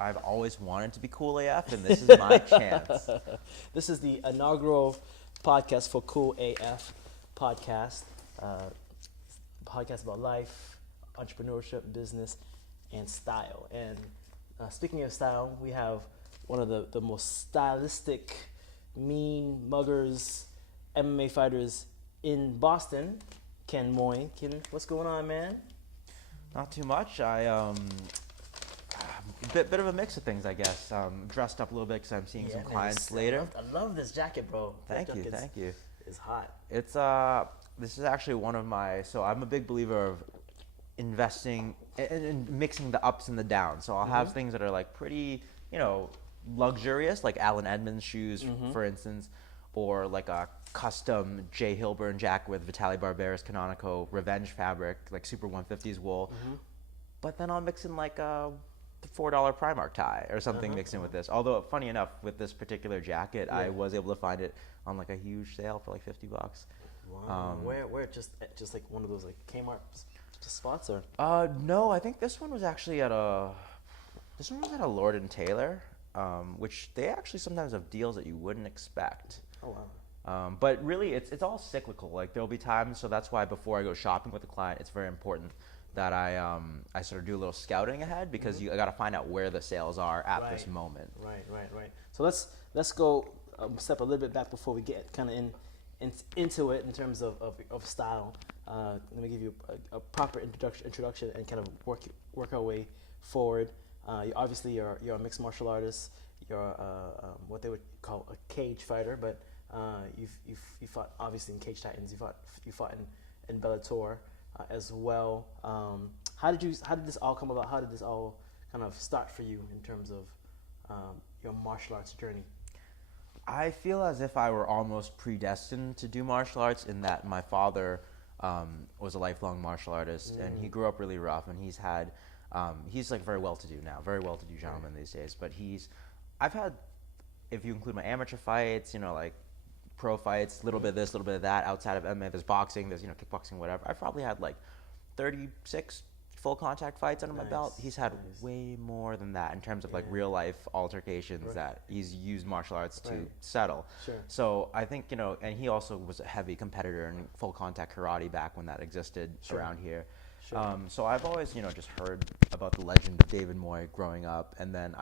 I've always wanted to be cool AF, and this is my chance. This is the inaugural podcast for Cool AF podcast. Podcast about life, entrepreneurship, business, and style. And speaking of style, we have one of the most stylistic, mean muggers, MMA fighters in Boston, Kin Moy. Kin, what's going on, man? Not too much. Bit of a mix of things, I guess. Dressed up a little bit because I'm seeing some clients later. I love this jacket, bro. Thank you. It's hot. It's this is actually one of my. So I'm a big believer of investing and mixing the ups and the downs. So I'll have things that are like pretty, luxurious, like Allen Edmonds shoes, for instance, or like a custom J. Hilburn jacket with Vitaly Barbera's Canonico Revenge fabric, like Super 150s wool. But then I'll mix in like a $4 Primark tie or something mixed in with this. Although, funny enough, with this particular jacket, I was able to find it on like a huge sale for like $50. Wow. Where just like one of those like Kmart spots or? No, I think this one was actually at a Lord and Taylor, which they actually sometimes have deals that you wouldn't expect. Oh wow. But really, it's all cyclical. Like there'll be times, so that's why before I go shopping with a client, it's very important that I sort of do a little scouting ahead because I got to find out where the sales are at this moment. Right. So let's go step a little bit back before we get kind of into it in terms of style. Let me give you a proper introduction and kind of work our way forward. You're a mixed martial artist. You're what they would call a cage fighter, but you fought obviously in Cage Titans. You fought in Bellator. As well. How did this all come about? How did this all kind of start for you in terms of your martial arts journey? I feel as if I were almost predestined to do martial arts in that my father was a lifelong martial artist and he grew up really rough and he's like very well-to-do now, very well-to-do gentleman these days. But I've had, if you include my amateur fights, like pro fights, a little bit of this, a little bit of that. Outside of MMA, there's boxing, there's kickboxing, whatever. I've probably had like 36 full contact fights under my belt. He's had way more than that in terms of like real life altercations that he's used martial arts to settle. Sure. So I think and he also was a heavy competitor in full contact karate back when that existed around here. Sure. So I've always just heard about the legend of David Moy growing up, and then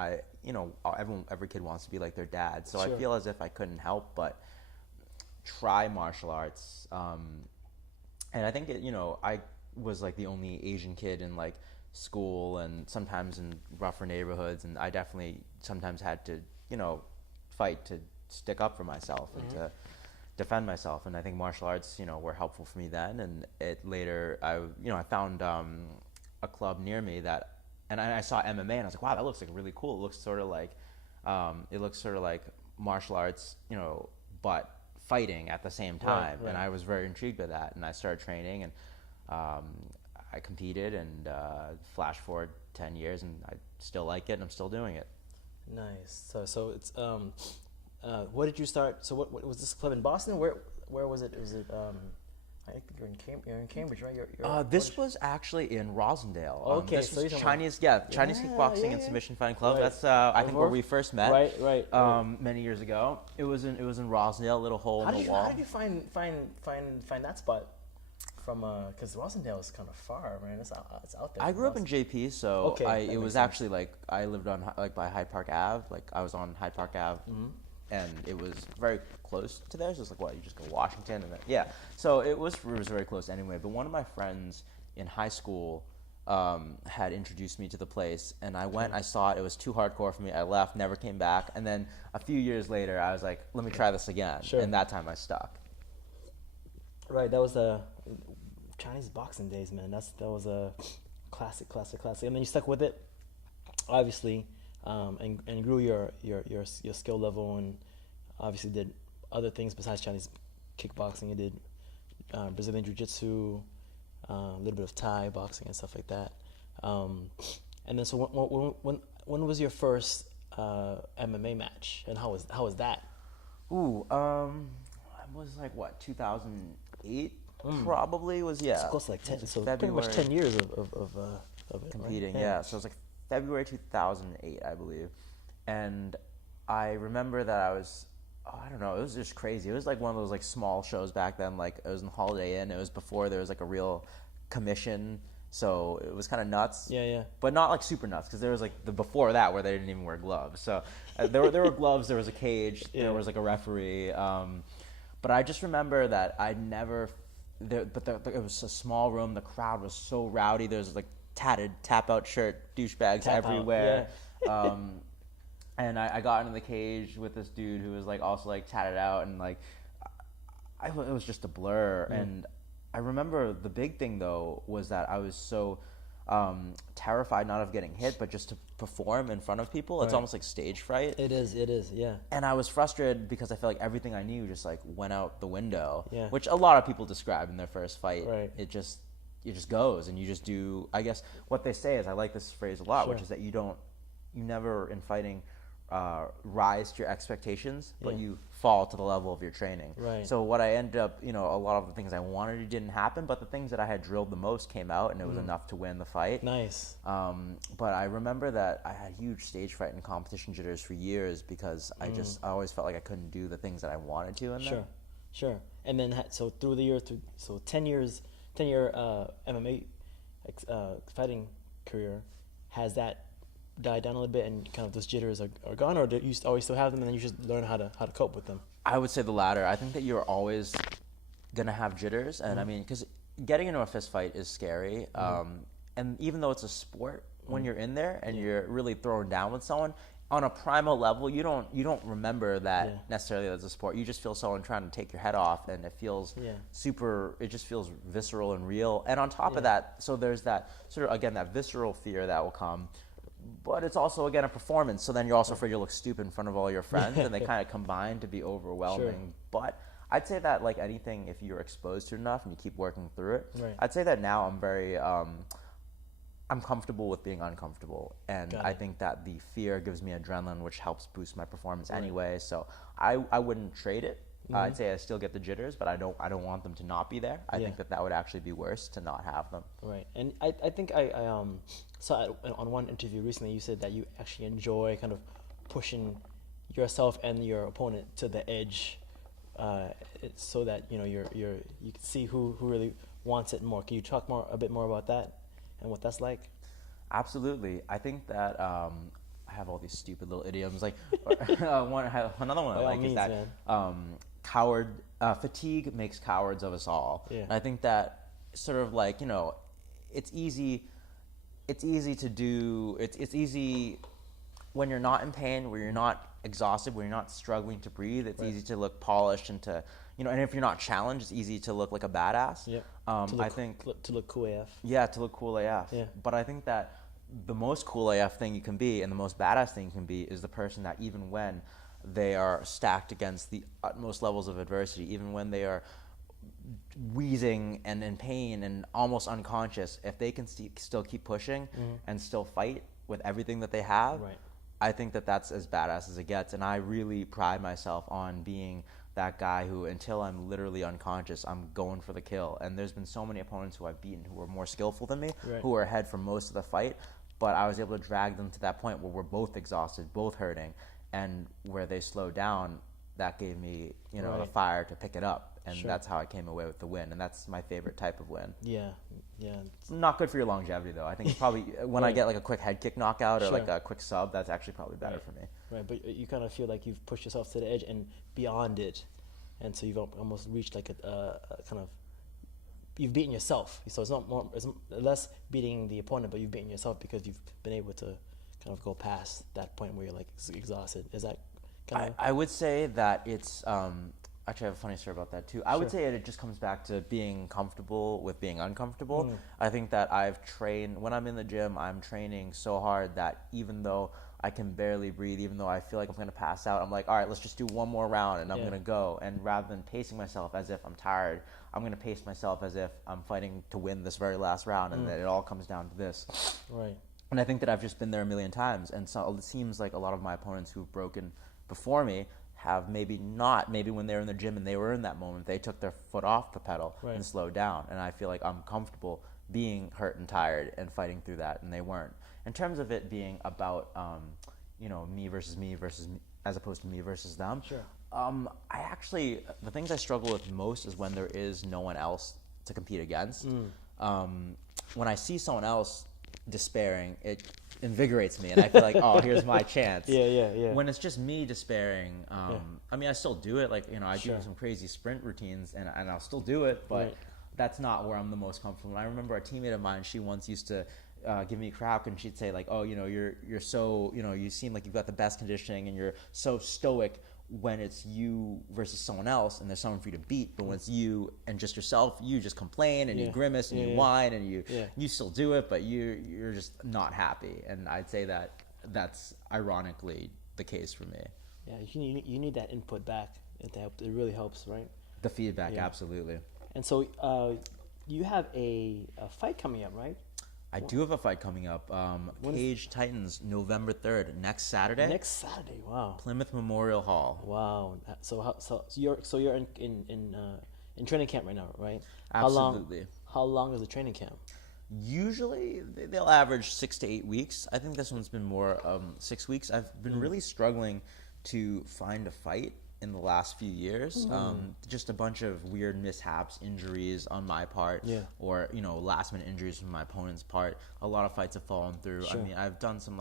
every kid wants to be like their dad. So I feel as if I couldn't help but try martial arts, and I think I was like the only Asian kid in like school and sometimes in rougher neighborhoods, and I definitely sometimes had to fight to stick up for myself and to defend myself, and I think martial arts were helpful for me then. And later I found a club near me and I saw MMA and I was like, wow, that looks like really cool. It looks sort of like martial arts, but fighting at the same time. Right. And I was very intrigued by that, and I started training, and I competed, and flash forward 10 years and I still like it and I'm still doing it. Nice. So it's what did you start? So what was this club in Boston? Where was it? Was it I think you're in Cambridge, right? This was actually in Rosendale. Okay, this so was Chinese Kickboxing and Submission Fighting Club. Right. That's I think where we first met. Right. Many years ago. It was in Rosendale, a little hole in the wall. How did you find that spot? From because Rosendale is kind of far, man. It's out there. I grew up in JP, so it was actually like I lived on by Hyde Park Ave. Like I was on Hyde Park Ave. And it was very close to there. So it's like, you just go to Washington and then, So it was very close anyway. But one of my friends in high school had introduced me to the place, and I went, I saw it. It was too hardcore for me. I left, never came back. And then a few years later, I was like, let me try this again. Sure. And that time I stuck. Right, that was the Chinese boxing days, man. That was a classic. And then you stuck with it, obviously. And grew your skill level, and obviously did other things besides Chinese kickboxing. You did Brazilian jiu-jitsu, a little bit of Thai boxing and stuff like that. And then so when was your first MMA match, and how was that? It was like 2008 probably was It's close to like 10. So February. pretty much 10 years of it, competing. Right? Yeah, so it was like February 2008, I believe. And I remember that I don't know, it was just crazy. It was like one of those like small shows back then. Like it was in Holiday Inn. It was before there was like a real commission. So it was kind of nuts. Yeah. But not like super nuts, because there was like the before that where they didn't even wear gloves. So there were gloves, there was a cage, there was like a referee. But I just remember that I never, it was a small room. The crowd was so rowdy. There's like tatted tap out shirt douchebags everywhere. And I got into the cage with this dude who was like also like tatted out, and like it was just a blur. And I remember the big thing though was that I was so terrified not of getting hit, but just to perform in front of people. It's almost like stage fright. It is, yeah. And I was frustrated because I felt like everything I knew just like went out the window, Yeah. which a lot of people describe in their first fight. Right. It just goes, and you just do, I guess what they say is, I like this phrase a lot, which is that you never in fighting rise to your expectations, but you fall to the level of your training. Right. So what I ended up, a lot of the things I wanted to didn't happen, but the things that I had drilled the most came out, and it was enough to win the fight. Nice. But I remember that I had huge stage fright and competition jitters for years, because I always felt like I couldn't do the things that I wanted to in there. Sure. And then so through the year, 10-year MMA fighting career, has that died down a little bit, and kind of those jitters are gone, or do you always still have them, and then you just learn how to cope with them? I would say the latter. I think that you're always gonna have jitters, and I mean, because getting into a fist fight is scary, and even though it's a sport, when you're in there and you're really throwing down with someone on a primal level, you don't remember that necessarily as a sport. You just feel someone trying to take your head off, and it feels it just feels visceral and real. And on top of that, so there's that sort of, again, that visceral fear that will come, but it's also, again, a performance. So then you're also afraid you'll look stupid in front of all your friends, and they kind of combine to be overwhelming. But I'd say that, like anything, if you're exposed to it enough and you keep working through it, I'd say that now I'm very I'm comfortable with being uncomfortable, and I think that the fear gives me adrenaline, which helps boost my performance anyway. So I wouldn't trade it. I'd say I still get the jitters, but I don't want them to not be there. I think that would actually be worse to not have them. Right. And I think I saw on one interview recently, you said that you actually enjoy kind of pushing yourself and your opponent to the edge, so that you can see who really wants it more. Can you talk a bit more about that and what that's like? Absolutely. I think that I have all these stupid little idioms. Like another one I like is that fatigue makes cowards of us all. Yeah. And I think that sort of like, it's easy to do. It's easy when you're not in pain, where you're not exhausted, where you're not struggling to breathe. It's easy to look polished and to, and if you're not challenged, it's easy to look like a badass. Yeah. I think to look cool AF. Yeah, to look cool AF. Yeah. But I think that the most cool AF thing you can be, and the most badass thing you can be, is the person that even when they are stacked against the utmost levels of adversity, even when they are wheezing and in pain and almost unconscious, if they can still keep pushing and still fight with everything that they have, I think that that's as badass as it gets. And I really pride myself on being that guy who, until I'm literally unconscious, I'm going for the kill. And there's been so many opponents who I've beaten who were more skillful than me, who were ahead for most of the fight, but I was able to drag them to that point where we're both exhausted, both hurting, and where they slowed down. That gave me, the fire to pick it up, and that's how I came away with the win. And that's my favorite type of win. Yeah. It's not good for your longevity, though. I think it's probably when I get like a quick head kick knockout or like a quick sub, that's actually probably better for me. Right, but you kind of feel like you've pushed yourself to the edge and beyond it, and so you've almost reached like a kind of, you've beaten yourself. So it's less beating the opponent, but you've beaten yourself because you've been able to kind of go past that point where you're like exhausted. Is that kind of? I would say that it's actually I have a funny story about that too. I would say it just comes back to being comfortable with being uncomfortable. I think that I've trained, when I'm in the gym, I'm training so hard that even though I can barely breathe, even though I feel like I'm going to pass out, I'm like, all right, let's just do one more round and I'm going to go. And rather than pacing myself as if I'm tired, I'm going to pace myself as if I'm fighting to win this very last round, and that it all comes down to this. Right. And I think that I've just been there a million times. And so it seems like a lot of my opponents who've broken before me have maybe when they were in the gym and they were in that moment, they took their foot off the pedal and slowed down. And I feel like I'm comfortable being hurt and tired and fighting through that, and they weren't. In terms of it being about me versus me as opposed to me versus them. Sure. I actually, the things I struggle with most is when there is no one else to compete against. When I see someone else despairing, it invigorates me, and I feel like, oh, here's my chance. Yeah. When it's just me despairing, I mean, I still do it. Like, I Sure. do some crazy sprint routines, and I'll still do it, but Right. that's not where I'm the most comfortable. And I remember a teammate of mine, she once used to give me crap, and she'd say like, oh, you're so, you seem like you've got the best conditioning, and you're so stoic when it's you versus someone else and there's someone for you to beat. But when it's you and just yourself, you just complain and you grimace and you whine and you still do it, but you're just not happy. And I'd say that that's ironically the case for me. Yeah, you need that input back. It really helps, right? The feedback, absolutely. And so you have a fight coming up, right? I do have a fight coming up. Cage Titans, November 3rd, next Saturday. Next Saturday, wow. Plymouth Memorial Hall. Wow. So you're in training camp right now, right? Absolutely. How long is the training camp? Usually they'll average 6 to 8 weeks. I think this one's been more 6 weeks. I've been really struggling to find a fight in the last few years. Just a bunch of weird mishaps, injuries on my part, or last minute injuries from my opponent's part. A lot of fights have fallen through. Sure. I mean, I've done some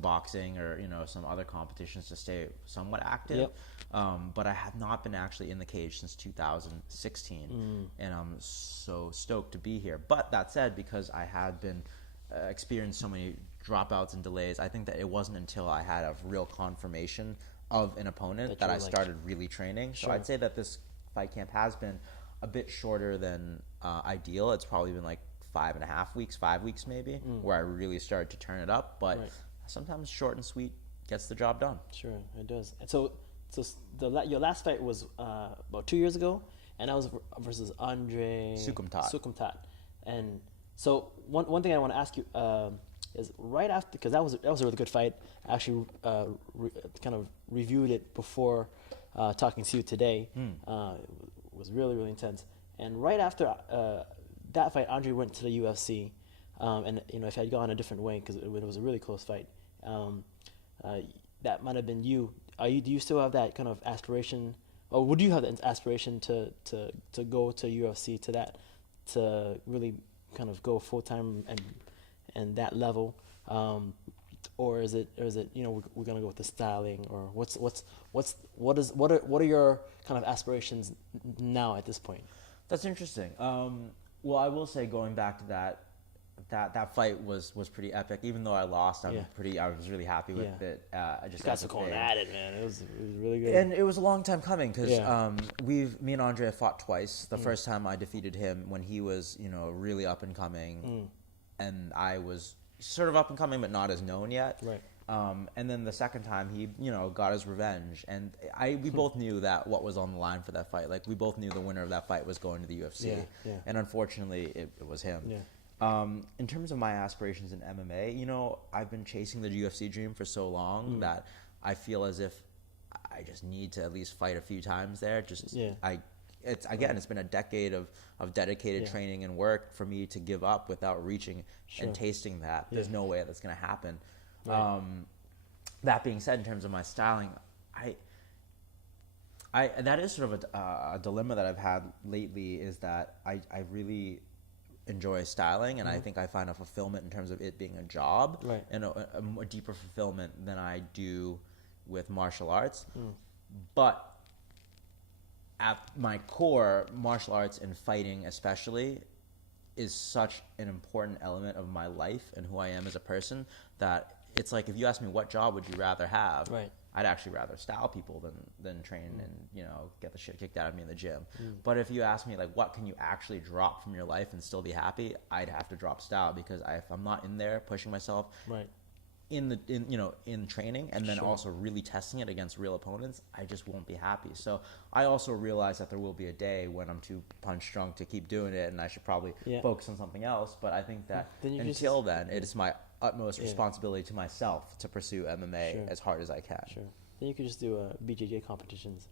boxing or some other competitions to stay somewhat active, but I have not been actually in the cage since 2016, and I'm so stoked to be here. But that said, because I had been experienced so many dropouts and delays, I think that it wasn't until I had a real confirmation of an opponent that I started really training. So I'd say that this fight camp has been a bit shorter than ideal. It's probably been like 5.5 weeks, 5 weeks maybe, where I really started to turn it up. But sometimes short and sweet gets the job done. Sure, it does. And so your last fight was about 2 years ago, and that was versus Andre Sukumtat. And so one thing I want to ask you is right after, because that was a really good fight. I actually kind of reviewed it before talking to you today. It was really, really intense. And right after that fight, Andre went to the UFC, and if I had gone a different way, because it was a really close fight, that might have been you. Do you still have that kind of aspiration, or would you have the aspiration to go to UFC to really kind of go full time and that level, or is it we're gonna go with the styling, or what are your kind of aspirations now at this point? That's interesting. Well, I will say, going back to that fight was pretty epic. Even though I lost, I was really happy with it. I just got to going at it, man. It was really good. And it was a long time coming, because me and Andre have fought twice. The first time I defeated him when he was really up and coming, and I was sort of up and coming but not as known yet. Right. And then the second time he got his revenge, and we both knew that what was on the line for that fight. Like, we both knew the winner of that fight was going to the UFC, and unfortunately it was him. In terms of my aspirations in MMA, I've been chasing the UFC dream for so long that I feel as if I just need to at least fight a few times there. It's been a decade of dedicated training and work for me to give up without reaching and tasting that. There's no way that's going to happen. Right. That being said, in terms of my styling, I that is sort of a dilemma that I've had lately, is that I really enjoy styling, and I think I find a fulfillment in terms of it being a job, and a deeper fulfillment than I do with martial arts. But at my core, martial arts and fighting especially is such an important element of my life and who I am as a person, that it's like, if you ask me what job would you rather have, I'd actually rather style people than train and get the shit kicked out of me in the gym. But if you ask me, like, what can you actually drop from your life and still be happy, I'd have to drop style, because if I'm not in there pushing myself in training, and then also really testing it against real opponents, I just won't be happy. So I also realize that there will be a day when I'm too punch drunk to keep doing it, and I should probably focus on something else. But I think that until then, it is my utmost responsibility to myself to pursue MMA as hard as I can. Then you could just do BJJ competitions.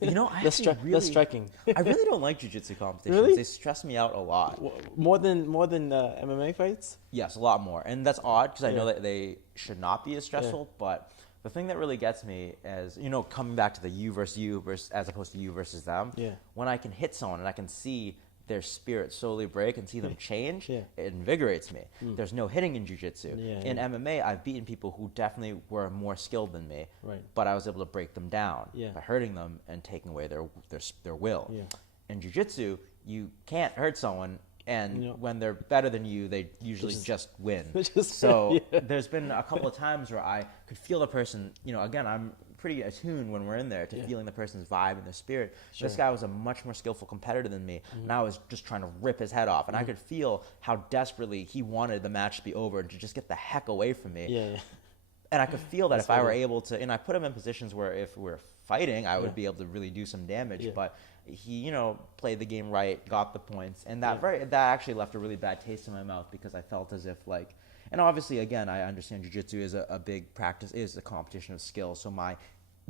You know, I less, actually really, less striking. I really don't like jiu-jitsu competitions. Really? They stress me out a lot. More than MMA fights? Yes, a lot more. And that's odd because I Yeah. know that they should not be as stressful, but the thing that really gets me is, you know, coming back to the you versus as opposed to you versus them. Yeah. When I can hit someone and I can see their spirit slowly break and see them change, Yeah. it invigorates me. There's no hitting in jiu-jitsu. Yeah, In yeah. MMA, I've beaten people who definitely were more skilled than me, Right. but I was able to break them down Yeah. by hurting them and taking away their will. Yeah. In jiu-jitsu, you can't hurt someone, and Yeah. when they're better than you, they usually just win. just- So yeah. there's been a couple of times where I could feel the person, you know, again, I'm pretty attuned when we're in there to Yeah. feeling the person's vibe and their spirit. Sure. This guy was a much more skillful competitor than me, and I was just trying to rip his head off, and I could feel how desperately he wanted the match to be over and to just get the heck away from me. Yeah. And I could feel that That's if I were funny. able to, and I put him in positions where if we're fighting, I would Yeah. be able to really do some damage. Yeah. But he, you know, played the game right, got the points, and that Yeah. that actually left a really bad taste in my mouth because I felt as if like, and obviously again, I understand jiu-jitsu is a big practice, is a competition of skill. So my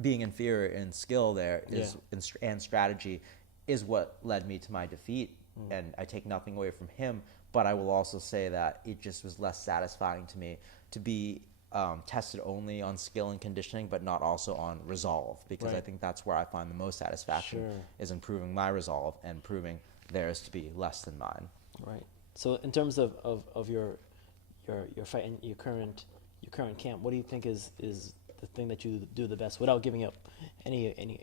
being inferior in skill there is and strategy is what led me to my defeat, and I take nothing away from him. But I will also say that it just was less satisfying to me to be tested only on skill and conditioning, but not also on resolve, because I Right. think that's where I find the most satisfaction Sure. is improving my resolve and proving theirs to be less than mine. Right. So in terms of your fight and your current camp, what do you think is the thing that you do the best without giving up any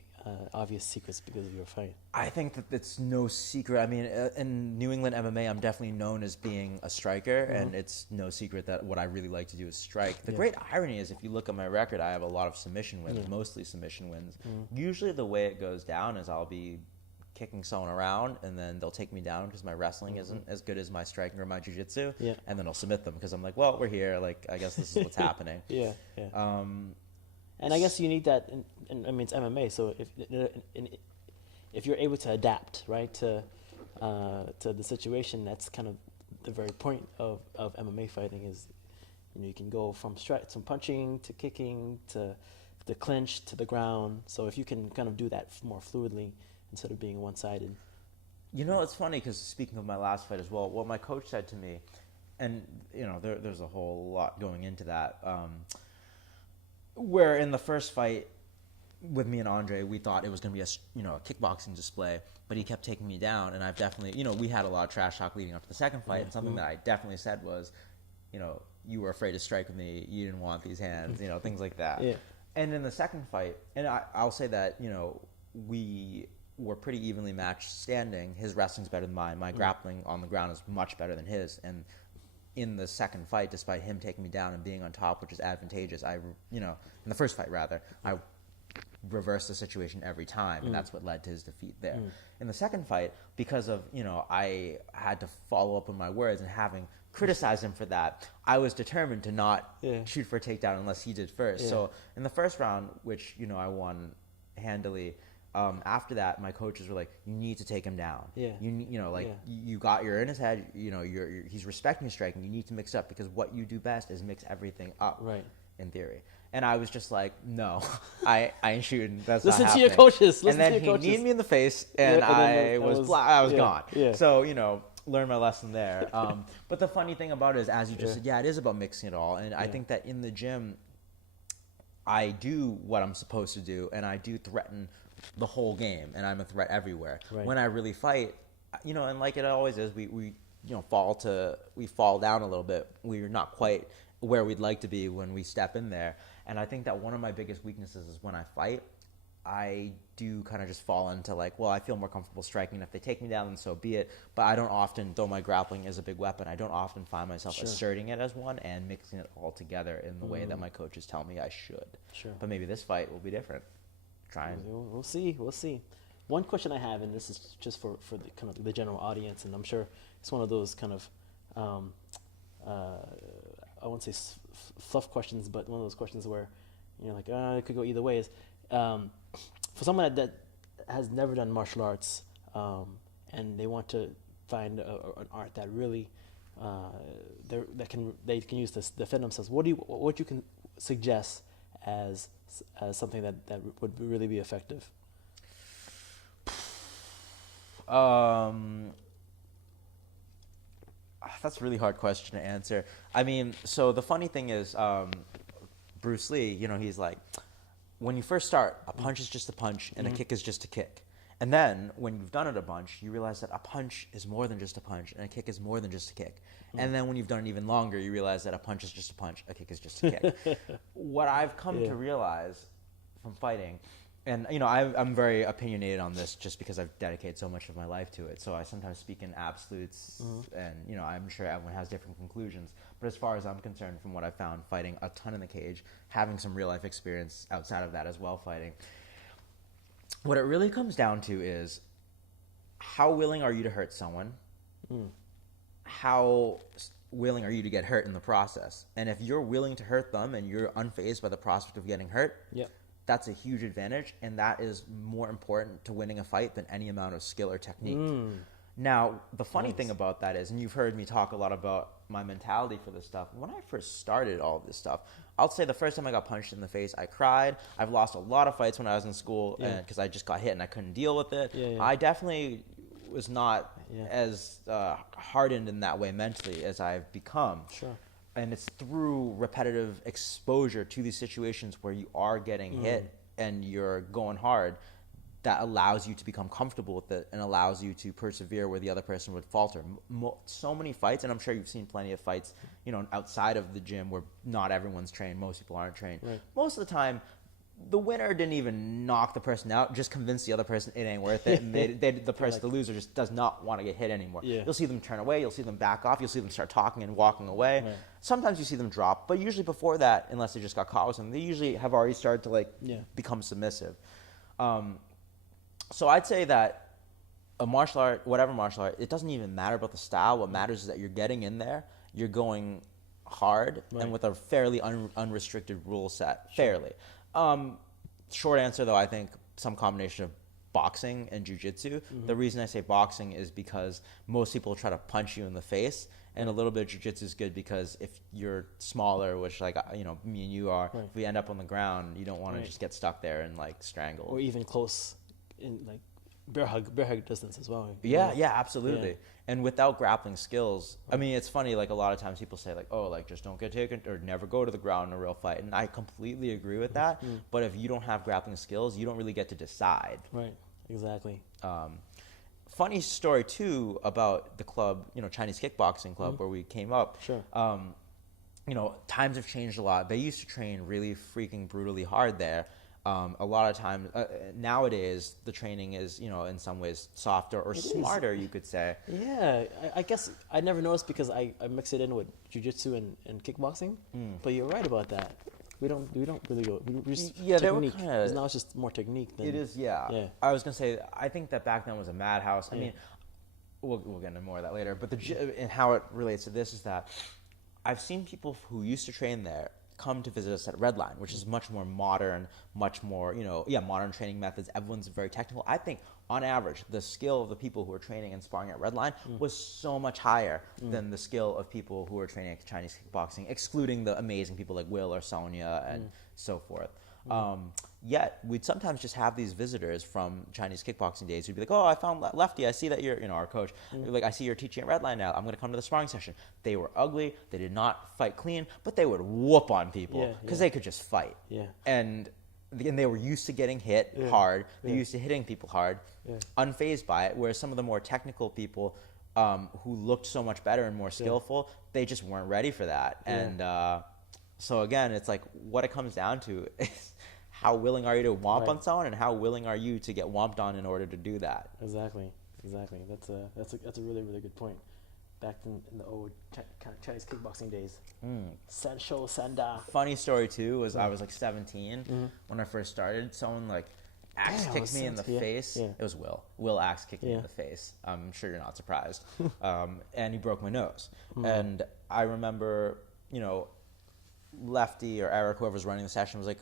obvious secrets because of your fight? I think that it's no secret. I mean, in New England MMA, I'm definitely known as being a striker, and it's no secret that what I really like to do is strike. The great irony is, if you look at my record, I have a lot of submission wins, mostly submission wins. Usually the way it goes down is I'll be kicking someone around, and then they'll take me down because my wrestling isn't as good as my striking or my jiu-jitsu, Yeah. and then I'll submit them because I'm like, well, we're here. Like, I guess this is what's happening. Yeah. And I guess you need that. I mean, it's MMA, so if you're able to adapt, right, to the situation, that's kind of the very point of MMA fighting is, you know, you can go from punching to kicking to the clinch to the ground. So if you can kind of do that more fluidly instead of being one-sided. You know, it's funny because speaking of my last fight as well, what my coach said to me, and you know, there's a whole lot going into that. Where in the first fight with me and Andre, we thought it was going to be a kickboxing display, but he kept taking me down, and I've definitely, you know, we had a lot of trash talk leading up to the second fight, and something that I definitely said was, you know, you were afraid to strike with me, you didn't want these hands, you know, things like that. Yeah. And in the second fight, and I'll say that, you know, we were pretty evenly matched standing. His wrestling's better than mine. My grappling on the ground is much better than his, and in the second fight, despite him taking me down and being on top, which is advantageous, in the first fight rather, I reversed the situation every time, and that's what led to his defeat there. In the second fight, because of, you know, I had to follow up on my words, and having criticized him for that, I was determined to not shoot for a takedown unless he did first. Yeah. So in the first round, which, you know, I won handily, after that, my coaches were like, "You need to take him down. Yeah. You're in his head. You know, he's respecting your striking. You need to mix up because what you do best is mix everything up. Right. In theory." And I was just like, "No, I ain't shooting. That's Listen not to your happening." coaches. Listen and then to your he coaches. kneed me in the face, and I was gone. Yeah. So, you know, learned my lesson there. But the funny thing about it is, as you just said, it is about mixing it all. And I think that in the gym, I do what I'm supposed to do, and I do threaten the whole game, and I'm a threat everywhere. Right. When I really fight, you know, and like it always is, we fall down a little bit. We're not quite where we'd like to be when we step in there. And I think that one of my biggest weaknesses is when I fight, I do kind of just fall into like, well, I feel more comfortable striking. If they take me down, then so be it. But I don't often, though my grappling is a big weapon, I don't often find myself asserting it as one and mixing it all together in the way that my coaches tell me I should. Sure. But maybe this fight will be different. We'll see. One question I have, and this is just for the kind of the general audience, and I'm sure it's one of those kind of I won't say fluff questions, but one of those questions where you're like, it could go either way. Is for someone that has never done martial arts, and they want to find an art that really they can use to defend themselves. What you can suggest as something that would really be effective? That's a really hard question to answer. I mean, so the funny thing is, Bruce Lee, you know, he's like, when you first start, a punch is just a punch and a kick is just a kick. And then when you've done it a bunch, you realize that a punch is more than just a punch and a kick is more than just a kick. And then when you've done it even longer, you realize that a punch is just a punch, a kick is just a kick. What I've come to realize from fighting, and you know, I'm very opinionated on this just because I've dedicated so much of my life to it. So I sometimes speak in absolutes, and you know, I'm sure everyone has different conclusions. But as far as I'm concerned, from what I found fighting a ton in the cage, having some real life experience outside of that as well, fighting, what it really comes down to is how willing are you to hurt someone? How willing are you to get hurt in the process? And if you're willing to hurt them and you're unfazed by the prospect of getting hurt, that's a huge advantage, and that is more important to winning a fight than any amount of skill or technique. Now, the funny thing about that is, and you've heard me talk a lot about my mentality for this stuff, when I first started all of this stuff, I'll say the first time I got punched in the face, I cried. I've lost a lot of fights when I was in school because I just got hit and I couldn't deal with it. I definitely was not as hardened in that way mentally as I've become. And it's through repetitive exposure to these situations where you are getting hit and you're going hard that allows you to become comfortable with it and allows you to persevere where the other person would falter. So many fights, and I'm sure you've seen plenty of fights, you know, outside of the gym where not everyone's trained, most people aren't trained. Most of the time, the winner didn't even knock the person out, just convince the other person it ain't worth it. And the loser just does not want to get hit anymore. You'll see them turn away, you'll see them back off, you'll see them start talking and walking away. Sometimes you see them drop, but usually before that, unless they just got caught with something, they usually have already started to become submissive. So I'd say that a martial art, whatever martial art, it doesn't even matter about the style. What matters is that you're getting in there, you're going hard, and with a fairly unrestricted rule set. Fairly. Short answer, though, I think some combination of boxing and jiu-jitsu. The reason I say boxing is because most people try to punch you in the face, and a little bit of jiu-jitsu is good because if you're smaller, which like, you know, me and you are, if we end up on the ground, you don't want to just get stuck there and like strangle. Or even close in like bear hug distance as well. Yeah, absolutely. And without grappling skills, I mean, it's funny, like a lot of times people say like, oh, like just don't get taken or never go to the ground in a real fight. And I completely agree with that. But if you don't have grappling skills, you don't really get to decide. Right, exactly. Funny story too about the club, you know, Chinese kickboxing club where we came up. You know, times have changed a lot. They used to train really freaking brutally hard there. A lot of times nowadays the training is, you know, in some ways softer or smarter, you could say. I guess I never noticed because I mix it in with jiu-jitsu and kickboxing. But you're right about that. We don't really go. We just technique. Now it's just more technique. Than, it is, I was gonna say, I think that back then was a madhouse. I mean, we'll get into more of that later. But and how it relates to this is that I've seen people who used to train there come to visit us at Redline, which is much more modern, much more, you know, modern training methods. Everyone's very technical. I think on average, the skill of the people who are training and sparring at Redline was so much higher than the skill of people who are training at Chinese kickboxing, excluding the amazing people like Will or Sonia and so forth. Yet we'd sometimes just have these visitors from Chinese kickboxing days who'd be like, oh, I found Lefty. I see that you're, you know, our coach. Like, I see you're teaching at Redline now. I'm going to come to the sparring session. They were ugly. They did not fight clean, but they would whoop on people because they could just fight. And they were used to getting hit hard. They're used to hitting people hard, unfazed by it. Whereas some of the more technical people who looked so much better and more skillful, they just weren't ready for that. And so again, it's like what it comes down to is how willing are you to womp on someone, and how willing are you to get womped on in order to do that? Exactly. That's a really, really good point. Back in the old Chinese kickboxing days. Sanshou Sanda. Funny story too was I was like 17 when I first started. Someone like axe kicked me in the face. It was Will. Will axe kicked me in the face. I'm sure you're not surprised. And he broke my nose. And I remember, you know, Lefty or Eric, whoever's running the session, was like,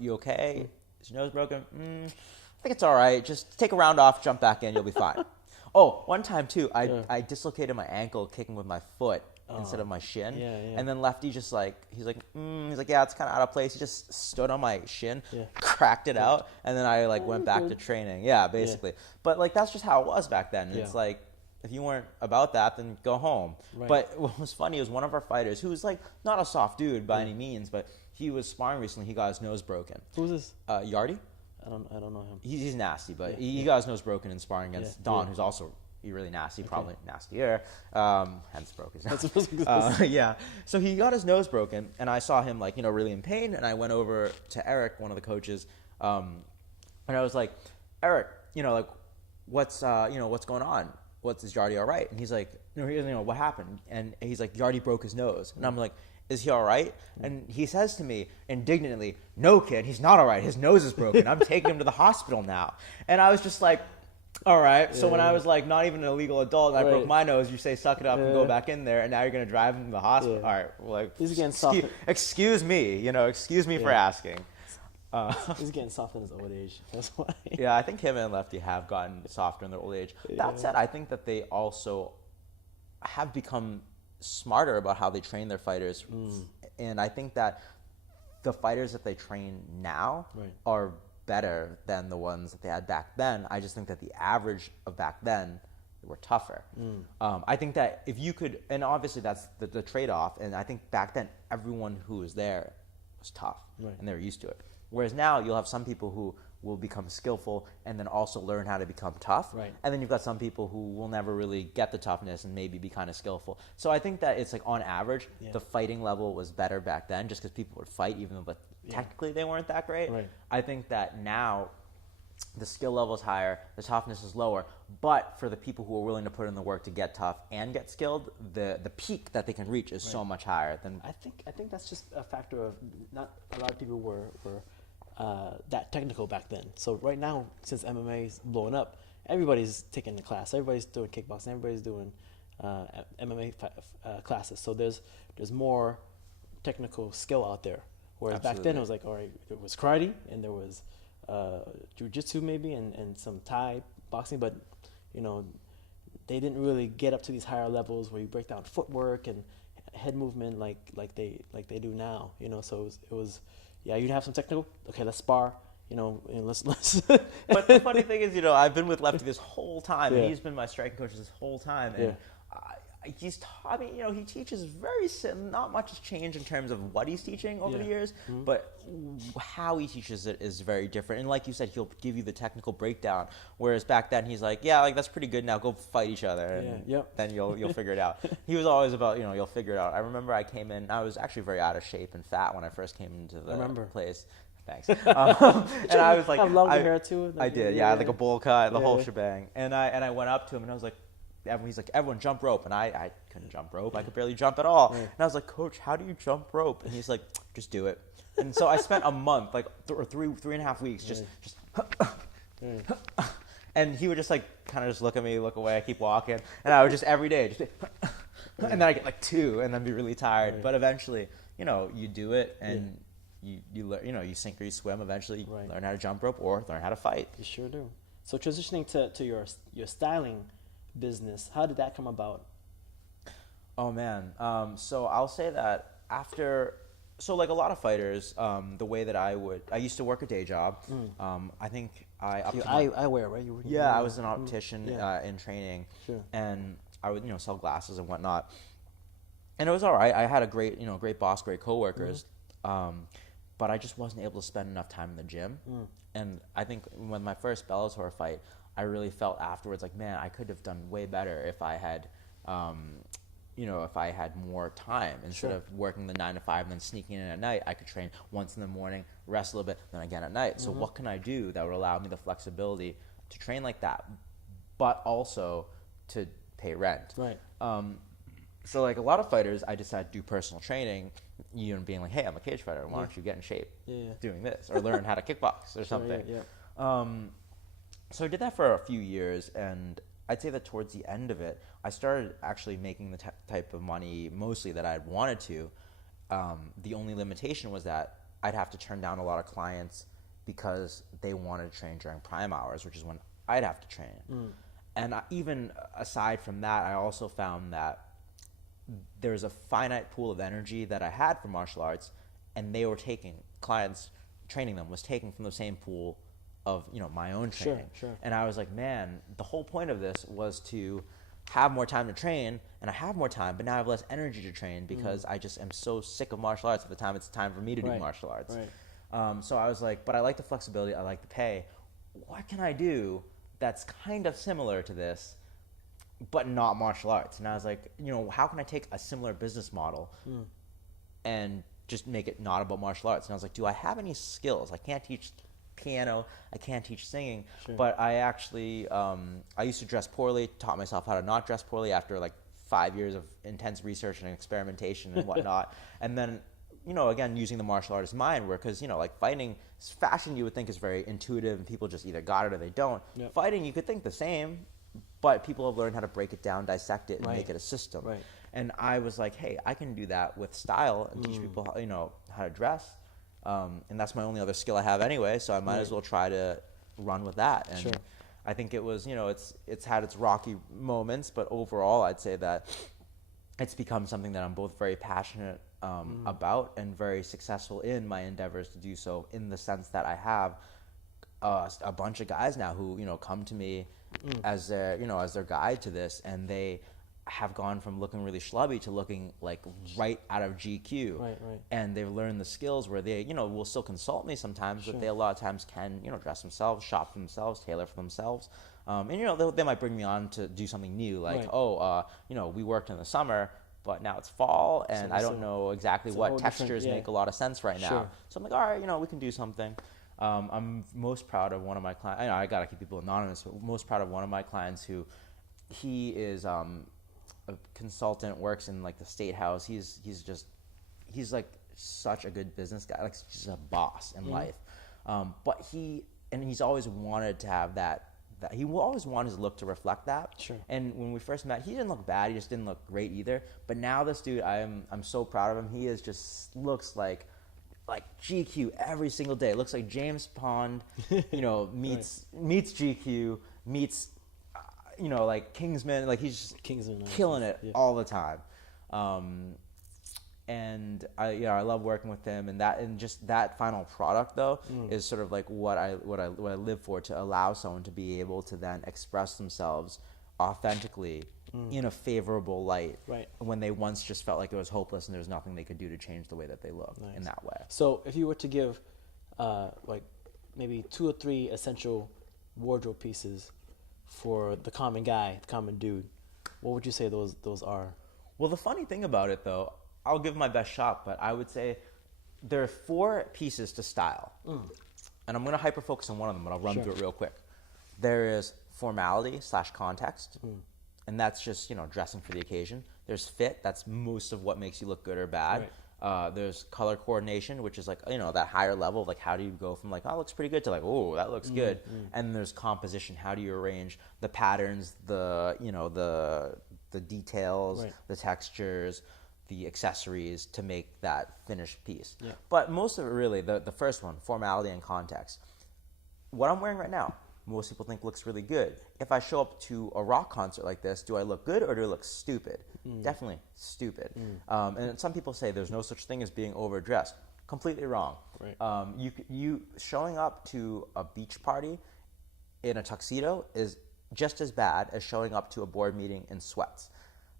you okay? Is your nose broken? I think it's all right. Just take a round off, jump back in, you'll be fine. Oh, one time too, I dislocated my ankle kicking with my foot instead of my shin. Yeah, yeah. And then Lefty just like, he's like, yeah, it's kind of out of place. He just stood on my shin, Yeah. cracked it out, and then I like went back to training. Yeah, basically. But like that's just how it was back then. Yeah. It's like, if you weren't about that, then go home. Right. But what was funny was one of our fighters, who was like not a soft dude by any means, but he was sparring recently. He got his nose broken. Who's this? Yardy. I don't know him. He's nasty, but Yeah. he got his nose broken in sparring against Don, Yeah. who's also really nasty, probably nastier. Hence broke his nose. Yeah. So he got his nose broken, and I saw him like really in pain, and I went over to Eric, one of the coaches, and I was like, Eric, like what's going on? Is Yardy all right? And he's like, what happened? And he's like, Yardy broke his nose, and I'm like, is he all right? And he says to me indignantly, no, kid, he's not all right. His nose is broken. I'm taking him to the hospital now. And I was just like, all right. So when I was like not even an illegal adult and I broke my nose, you say suck it up and go back in there, and now you're going to drive him to the hospital. All right. Well, like, He's getting soft. excuse me, excuse me for asking. He's getting soft in his old age. That's why. Yeah, I think him and Lefty have gotten softer in their old age. That said, I think that they also have become smarter about how they train their fighters, and I think that the fighters that they train now are better than the ones that they had back then. I just think that the average of back then were tougher. I think that if you could, and obviously that's the trade-off, and I think back then everyone who was there was tough, and they were used to it. Whereas now you'll have some people who will become skillful and then also learn how to become tough. And then you've got some people who will never really get the toughness and maybe be kind of skillful. So I think that it's like on average, the fighting level was better back then just because people would fight even though technically they weren't that great. I think that now the skill level is higher, the toughness is lower, but for the people who are willing to put in the work to get tough and get skilled, the peak that they can reach is so much higher than. I think that's just a factor of not a lot of people were that technical back then. So right now, since MMA is blowing up, everybody's taking the class. Everybody's doing kickboxing. Everybody's doing MMA classes. So there's more technical skill out there. Whereas back then it was like, all right, there was karate and there was jiu-jitsu maybe and some Thai boxing, but they didn't really get up to these higher levels where you break down footwork and head movement like they do now. So it was you'd have some technical. Okay, let's spar. And let's. But the funny thing is, I've been with Lefty this whole time, and he's been my striking coach this whole time, and he's taught me. He teaches not much has changed in terms of what he's teaching over the years, but how he teaches it is very different. And like you said, he'll give you the technical breakdown, whereas back then he's like, yeah, like that's pretty good. Now go fight each other, and then you'll figure it out. He was always about you'll figure it out. I remember I came in, I was actually very out of shape and fat when I first came into the place. Thanks. And I was like, have longer hair too. I did, like a bowl cut, the whole shebang. And I went up to him and I was like, he's like, everyone jump rope, and I couldn't jump rope. I could barely jump at all. And I was like, Coach, how do you jump rope? And he's like, just do it. And so I spent a month, like or three and a half weeks, just. And he would just like kind of just look at me, look away, I keep walking, and I would just every day, and then I get like 2, and then be really tired. But eventually, you do it, and you learn, you sink or you swim. Eventually, you learn how to jump rope or learn how to fight. You sure do. So transitioning to your styling business, how did that come about? Oh man, so I'll say that like a lot of fighters, the way that I used to work a day job. I think I wear, right? I was an optician in training, and I would sell glasses and whatnot, and it was all right. I had a great great boss, great coworkers, but I just wasn't able to spend enough time in the gym. And I think when my first Bellator fight, I really felt afterwards like, man, I could have done way better if I had, if I had more time instead of working the 9 to 5 and then sneaking in at night. I could train once in the morning, rest a little bit, then again at night. So what can I do that would allow me the flexibility to train like that, but also to pay rent? So like a lot of fighters, I decided to do personal training, being like, hey, I'm a cage fighter. Why don't you get in shape doing this or learn how to kickbox or something? So I did that for a few years, and I'd say that towards the end of it, I started actually making the type of money mostly that I wanted to. The only limitation was that I'd have to turn down a lot of clients because they wanted to train during prime hours, which is when I'd have to train. And even aside from that, I also found that there's a finite pool of energy that I had for martial arts, and they were taking clients, training them was taking from the same pool of, you know, my own training. Sure. And I was like, man, the whole point of this was to have more time to train, and I have more time, but now I have less energy to train because I just am so sick of martial arts at the time it's time for me to do martial arts. So I was like, but I like the flexibility, I like the pay. What can I do that's kind of similar to this, but not martial arts? And I was like, you know, how can I take a similar business model and just make it not about martial arts? And I was like, do I have any skills? I can't teach piano, I can't teach singing, but I actually, I used to dress poorly, taught myself how to not dress poorly after like 5 years of intense research and experimentation and whatnot. And then, you know, again, using the martial artist mind, where, because, you know, like fighting, fashion you would think is very intuitive and people just either got it or they don't. Fighting, you could think the same, but people have learned how to break it down, dissect it, and make it a system. And I was like, hey, I can do that with style and teach people, you know, how to dress. And that's my only other skill I have anyway, so I might as well try to run with that. And I think it was, you know, it's had its rocky moments, but overall I'd say that it's become something that I'm both very passionate about and very successful in my endeavors to do so, in the sense that I have a bunch of guys now who, you know, come to me as their, you know, as their guide to this, and they have gone from looking really schlubby to looking like right out of GQ. And they've learned the skills where they, you know, will still consult me sometimes, but they a lot of times can, you know, dress themselves, shop for themselves, tailor for themselves. And, you know, they might bring me on to do something new, like, you know, we worked in the summer, but now it's fall, and I don't know exactly what textures make a lot of sense right now. So I'm like, all right, you know, we can do something. I'm most proud of one of my clients. I know I got to keep people anonymous, but most proud of one of my clients who, he is a consultant, works in like the state house. He's like such a good business guy, like just a boss in life. But he's always wanted to have that he will always want his look to reflect that. And when we first met, he didn't look bad, he just didn't look great either. But now this dude, I'm so proud of him. He is just looks like GQ every single day. Looks like James Pond, you know, meets GQ, meets you know, like Kingsman, like he's just killing it all the time. And I love working with him, and just that final product though is sort of like what I live for, to allow someone to be able to then express themselves authentically in a favorable light when they once just felt like it was hopeless and there was nothing they could do to change the way that they look in that way. So if you were to give like maybe 2 or 3 essential wardrobe pieces for the common guy, the common dude, what would you say those are? Well, the funny thing about it though, I'll give my best shot, but I would say there are 4 pieces to style. And I'm going to hyper focus on one of them, but I'll run through it real quick. There is formality / context, and that's just, you know, dressing for the occasion. There's fit, that's most of what makes you look good or bad. There's color coordination, which is like, you know, that higher level of like, how do you go from like, oh, it looks pretty good to like, oh, that looks good. And then there's composition. How do you arrange the patterns, the, you know, the details, the textures, the accessories to make that finished piece. But most of it really, the first one, formality and context. What I'm wearing right now, most people think looks really good. If I show up to a rock concert like this, do I look good or do I look stupid? Definitely stupid. And some people say there's no such thing as being overdressed. Completely wrong. You showing up to a beach party in a tuxedo is just as bad as showing up to a board meeting in sweats.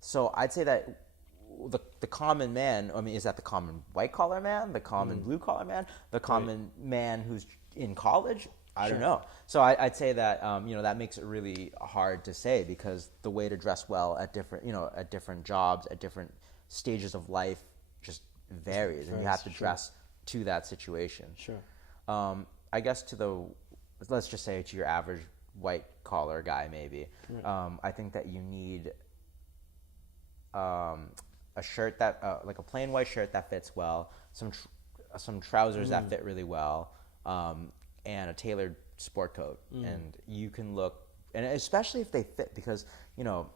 So I'd say that the common man, I mean, is that the common white collar man, the common blue collar man, the common man who's in college? I don't know. So I'd say that, you know, that makes it really hard to say, because the way to dress well at different, you know, at different jobs, at different stages of life just varies, and you have to dress to that situation. I guess let's just say to your average white collar guy, maybe, I think that you need a shirt that, like a plain white shirt that fits well, some trousers that fit really well, and a tailored sport coat. And you can look, and especially if they fit, because, you know,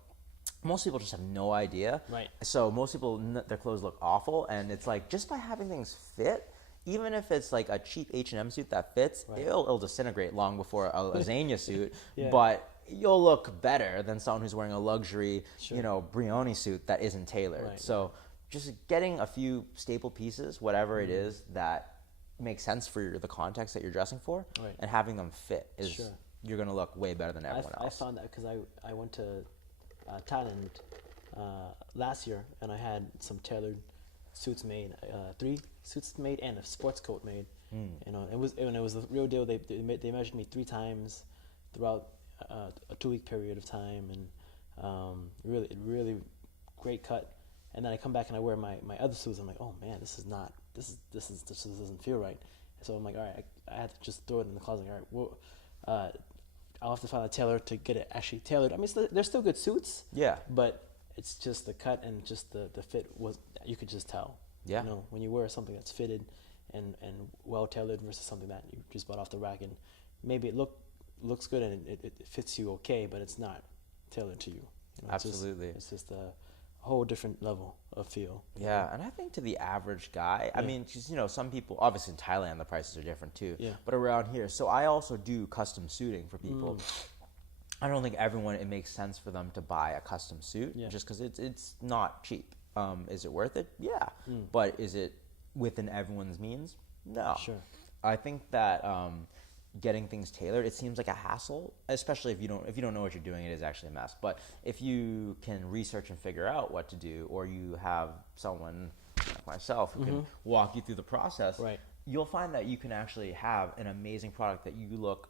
most people just have no idea. So most people, their clothes look awful, and it's like, just by having things fit, even if it's like a cheap H&M suit that fits, it'll disintegrate long before a Zegna suit. But you'll look better than someone who's wearing a luxury, Sure. you know, Brioni suit that isn't tailored. Right. So just getting a few staple pieces, whatever it is that makes sense for the context that you're dressing for, Right. and having them fit is Sure. you're gonna look way better than everyone I else. found that because I went to Thailand last year, and I had some tailored suits made, 3 suits made and a sports coat made. You know, it was the real deal. They measured me 3 times throughout a 2-week period of time, and really great cut. And then I come back and I wear my other suits. I'm like, oh man, this doesn't feel right. So I'm like, all right, I had to just throw it in the closet. All right, well, I'll have to find a tailor to get it actually tailored. I mean, they're still good suits. Yeah. But it's just the cut and just the fit was, you could just tell. Yeah. You know, when you wear something that's fitted and well tailored versus something that you just bought off the rack, and maybe it looks good and it fits you okay, but it's not tailored to you. You know, Absolutely. It's just a whole different level of feel. Yeah, and I think to the average guy, I mean, just, you know, some people, obviously in Thailand the prices are different too, Yeah. but around here, so I also do custom suiting for people. I don't think it makes sense for them to buy a custom suit just because it's not cheap. Is it worth it? Yeah. But is it within everyone's means? No. Sure. I think that getting things tailored, it seems like a hassle, especially if you don't know what you're doing. It is actually a mess. But if you can research and figure out what to do, or you have someone like myself who can walk you through the process, Right. you'll find that you can actually have an amazing product that you look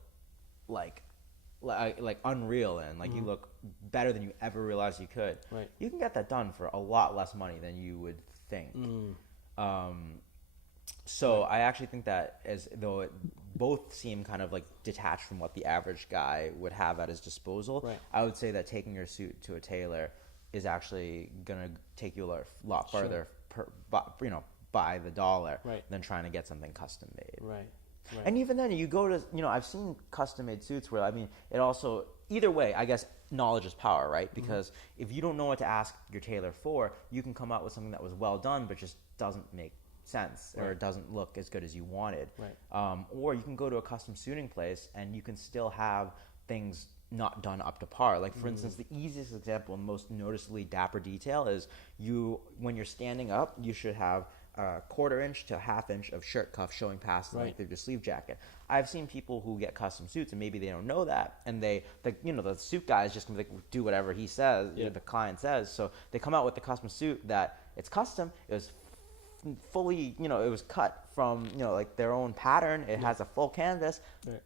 like unreal in, like you look better than you ever realized you could. Right. You can get that done for a lot less money than you would think. So I actually think that, as though it both seem kind of like detached from what the average guy would have at his disposal, Right. I would say that taking your suit to a tailor is actually gonna take you a lot farther, by the dollar, Right. than trying to get something custom made. Right. Right. And even then, you go to, I've seen custom made suits where, I mean, it also, either way, I guess knowledge is power, right? Because if you don't know what to ask your tailor for, you can come out with something that was well done, but just doesn't make sense, or Right. it doesn't look as good as you wanted. Right. Or you can go to a custom suiting place and you can still have things not done up to par. Like, for instance, the easiest example and most noticeably dapper detail is when you're standing up, you should have a 1/4 inch to 1/2 inch of shirt cuff showing past the length of your sleeve jacket. I've seen people who get custom suits and maybe they don't know that, and the suit guy is just gonna do whatever he says, the client says. So they come out with the custom suit that it's custom. It was fully, it was cut from, like their own pattern. It has a full canvas. Right.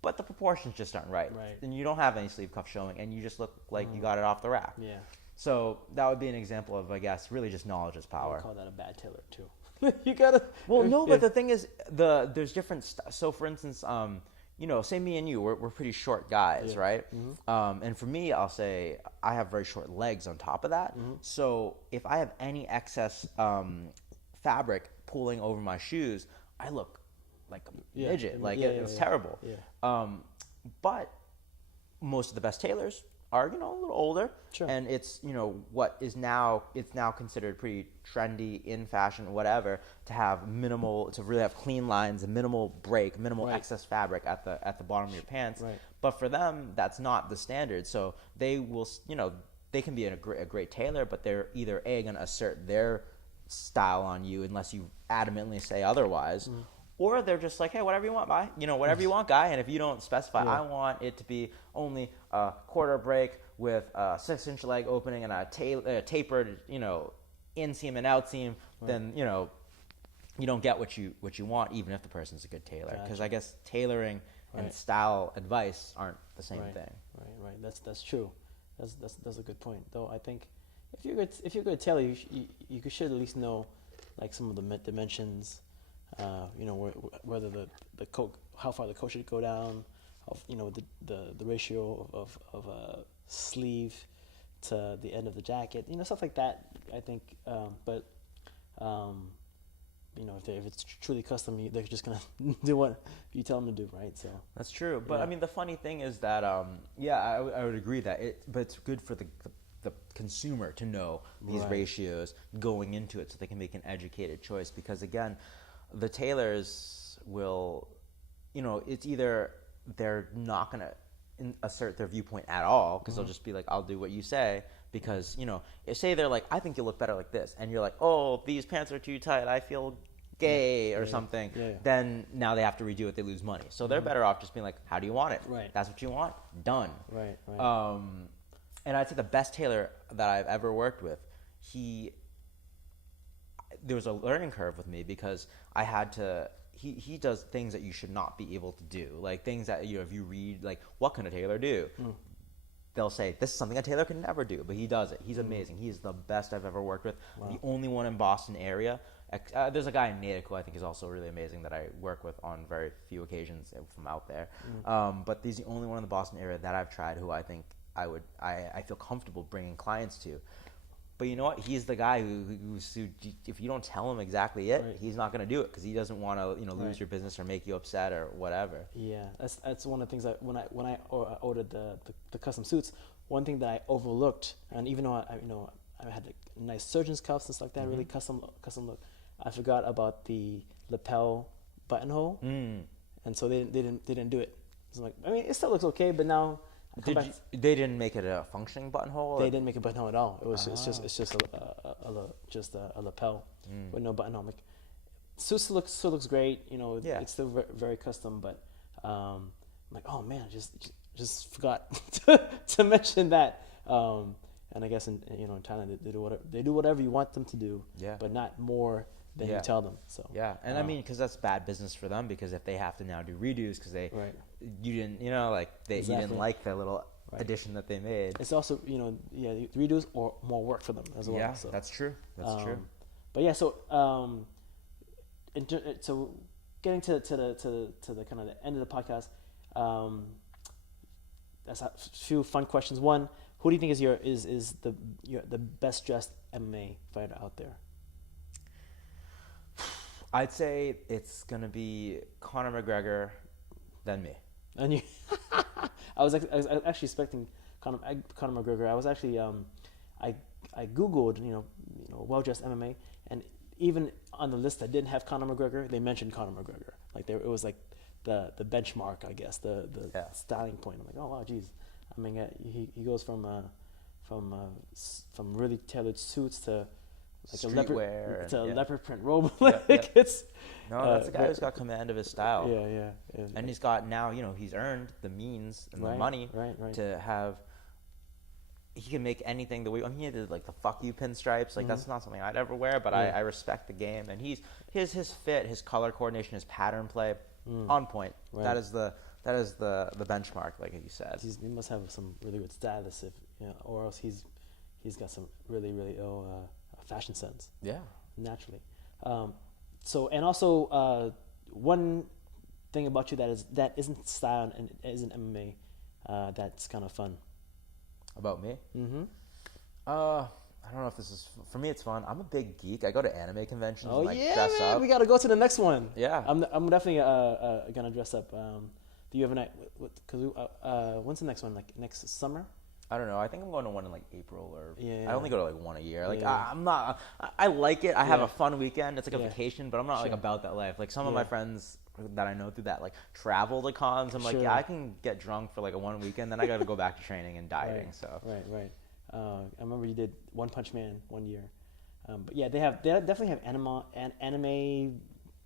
But the proportions just aren't right. Right. And you don't have any sleeve cuff showing, and you just look like you got it off the rack. Yeah. So that would be an example of, I guess, really just knowledge is I power. would call that a bad tailor too. You gotta. Well, no, but the thing is, there's different. So, for instance, say me and you, we're pretty short guys, right? And for me, I'll say I have very short legs on top of that. So if I have any excess fabric pulling over my shoes, I look like a midget. Like it's terrible. Yeah. But most of the best tailors are, a little older. Sure. And it's, it's now considered pretty trendy, in fashion, whatever, to really have clean lines, a minimal break, minimal excess fabric at the bottom of your pants. Right. But for them, that's not the standard. So they will, they can be a great tailor, but they're either going to assert their style on you unless you adamantly say otherwise. Or they're just like, hey, whatever you want, whatever you want, guy. And if you don't specify, I want it to be only a 1/4 break with a 6-inch leg opening and a tapered, inseam and outseam, then, you don't get what you want, even if the person's a good tailor. Because I guess tailoring and style advice aren't the same thing. Right. That's true. That's a good point. Though I think if you're a good tailor, you should at least know like some of the dimensions. Whether the coat, how far the coat should go down, the ratio of a sleeve to the end of the jacket, stuff like that. I think, if it's truly custom, they're just gonna do what you tell them to do, right? So that's true. But I mean, the funny thing is that, I would agree that but it's good for the consumer to know these ratios going into it, so they can make an educated choice. Because again, the tailors will, it's either they're not going to assert their viewpoint at all, because they'll just be like, I'll do what you say, because, you know, say they're like, I think you look better like this, and you're like, oh, these pants are too tight, I feel gay or something, then now they have to redo it, they lose money. So they're better off just being like, how do you want it? Right. That's what you want? Done. Right. And I'd say the best tailor that I've ever worked with, there was a learning curve with me, because I had to, he does things that you should not be able to do, like things that, you know, if you read, like, what can a tailor do? They'll say, this is something a tailor can never do, but he does it. He's amazing. He is the best I've ever worked with. Wow. The only one in Boston area. There's a guy in Natick who I think is also really amazing that I work with on very few occasions from out there. But he's the only one in the Boston area that I've tried who I think I feel comfortable bringing clients to. But you know what? He's the guy who if you don't tell him exactly it, he's not going to do it, because he doesn't want to, you know, lose your business or make you upset or whatever. Yeah, that's one of the things that when I ordered the custom suits, one thing that I overlooked, and even though I had a nice surgeon's cuffs and stuff like that, really custom look, I forgot about the lapel buttonhole, and so they didn't do it. So I'm like, I mean, it still looks okay, but now. They didn't make it a functioning buttonhole? They didn't make a buttonhole at all. It was it's just a lapel with no buttonhole. Like, suit looks great. You know, it's still very, very custom. But I'm like, oh man, I just forgot to mention that. And I guess in Thailand they do whatever you want them to do. But not more than you tell them. So and I mean, because that's bad business for them, because if they have to now do redos because you didn't, you know, like you didn't like the little addition that they made. It's also, redos or more work for them as well. Yeah, so. That's true. That's true. But yeah, so so getting to the kind of the end of the podcast, that's a few fun questions. One, who do you think is the best dressed MMA fighter out there? I'd say it's gonna be Conor McGregor, then me. And you, I was actually expecting Conor McGregor. I was actually I googled well dressed MMA, and even on the list that didn't have Conor McGregor, they mentioned Conor McGregor. Like it was like the benchmark, I guess, the starting point. I'm like, oh wow, geez. I mean, he goes from really tailored suits to like streetwear, a leopard print robe. It's that's a guy who's got command of his style. Yeah. And he's got now, he's earned the means and the money to have. He can make anything the way. I mean, he did like the "fuck you" pinstripes. Like that's not something I'd ever wear, but I respect the game. And his fit, his color coordination, his pattern play, on point. Right. That is the benchmark, like you said. He must have some really good stylists, or else he's got some really ill fashion sense. Yeah, naturally. So and also one thing about you that isn't style and isn't MMA, that's kind of fun. About me? Mm-hmm. I don't know if this is for me. It's fun. I'm a big geek. I go to anime conventions. Oh and dress man, up. We got to go to the next one. Yeah, I'm definitely gonna dress up. Do you have an when's the next one? Like next summer? I don't know. I think I'm going to one in like April or. Yeah. I only go to like one a year. Like I'm not. I like it. I have a fun weekend. It's like a vacation, but I'm not like about that life. Like some of my friends that I know through that like travel to cons. I'm like, I can get drunk for like a one weekend, then I got to go back to training and dieting. Right. So right. I remember you did One Punch Man one year, but yeah, they definitely have anime.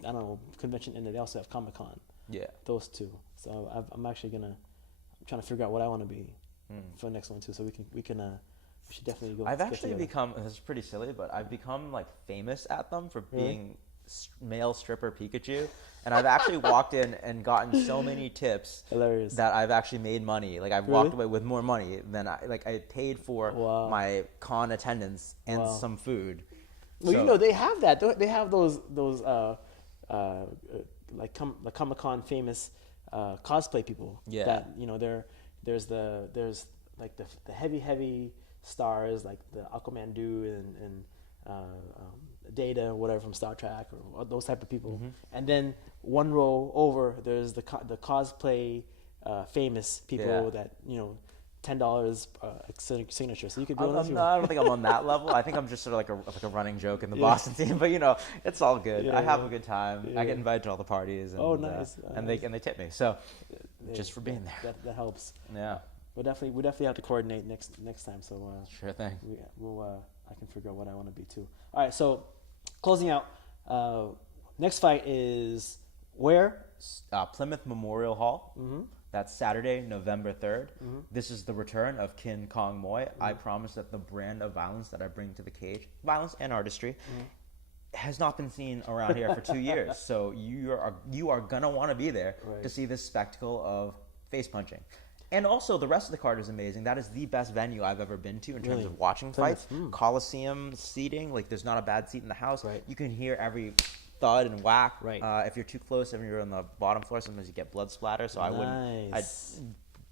I don't know, convention, and they also have Comic-Con. Yeah, those two. So I'm actually I'm trying to figure out what I want to be for the next one too. So we should definitely go. I've actually become, this is pretty silly, but I've become like famous at them for being male stripper Pikachu, and I've actually walked in and gotten so many tips. Hilarious. That I've actually made money. Like I've walked away with more money than I paid for my con attendance and some food. Well, so, they have that. They have those like Comic-Con famous cosplay people. Yeah. That there's like the heavy stars like the Aquaman dude and Data, whatever, from Star Trek, or those type of people. And then one row over, there's the cosplay famous people that $10 signature. So you could be on that. I don't think I'm on that level. I think I'm just sort of like a running joke in the Boston team. But it's all good. I have a good time. I get invited to all the parties. And, nice. And they tip me. So just for being there. That helps. Yeah. We definitely have to coordinate next time. So Sure thing. I can figure out what I want to be too. All right. So closing out. Next fight is where? Plymouth Memorial Hall. Mm-hmm. That's Saturday, November 3rd. Mm-hmm. This is the return of Kin Moy. I promise that the brand of violence that I bring to the cage, violence and artistry, has not been seen around here for 2 years. So you are gonna want to be there to see this spectacle of face punching. And also, the rest of the card is amazing. That is the best venue I've ever been to in terms of watching fights. Coliseum seating, like there's not a bad seat in the house. Right. You can hear every thud and whack. Right. If you're too close, if you're on the bottom floor, sometimes you get blood splatter. So I wouldn't. Nice.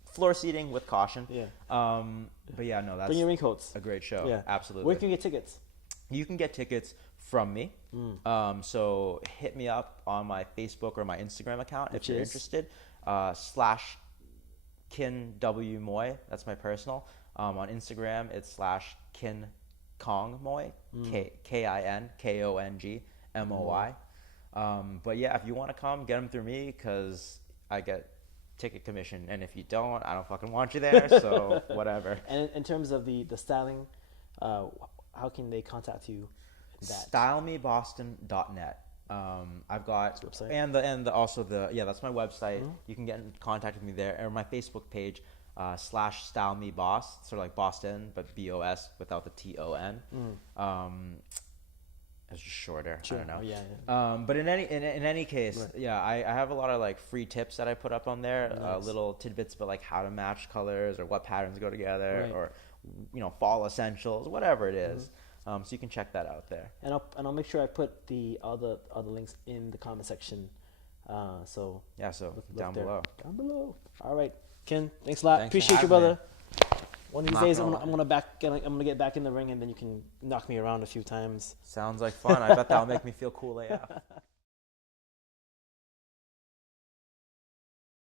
Floor seating with caution. Yeah. But yeah, no, that's Bring your raincoats. a great show. Yeah. Absolutely. Where can you get tickets? You can get tickets from me. So hit me up on my Facebook or my Instagram account if you're interested. / Kin W Moy. That's my personal. On Instagram, it's / Kin Kong Moy. KINKONG MOY. But yeah, if you want to come, get them through me because I get ticket commission. And if you don't, I don't fucking want you there. So whatever. And in terms of the styling, how can they contact you? StyleMeBoston.net. I've got website. and also that's my website. You can get in contact with me there, or my Facebook page / StyleMeBoss, sort of like Boston but BOS without the TON. It's just shorter. Sure. I don't know. Oh, yeah. But in any case, I have a lot of like free tips that I put up on there. Nice. Little tidbits about like how to match colors or what patterns go together, or fall essentials, whatever it is. So you can check that out there. And I'll make sure I put the other links in the comment section. So down below. Down below. All right, Ken. Thanks a lot. Thanks Appreciate you, for having brother. One of these days, I'm gonna get back in the ring, and then you can knock me around a few times. Sounds like fun. I bet that'll make me feel cool AF.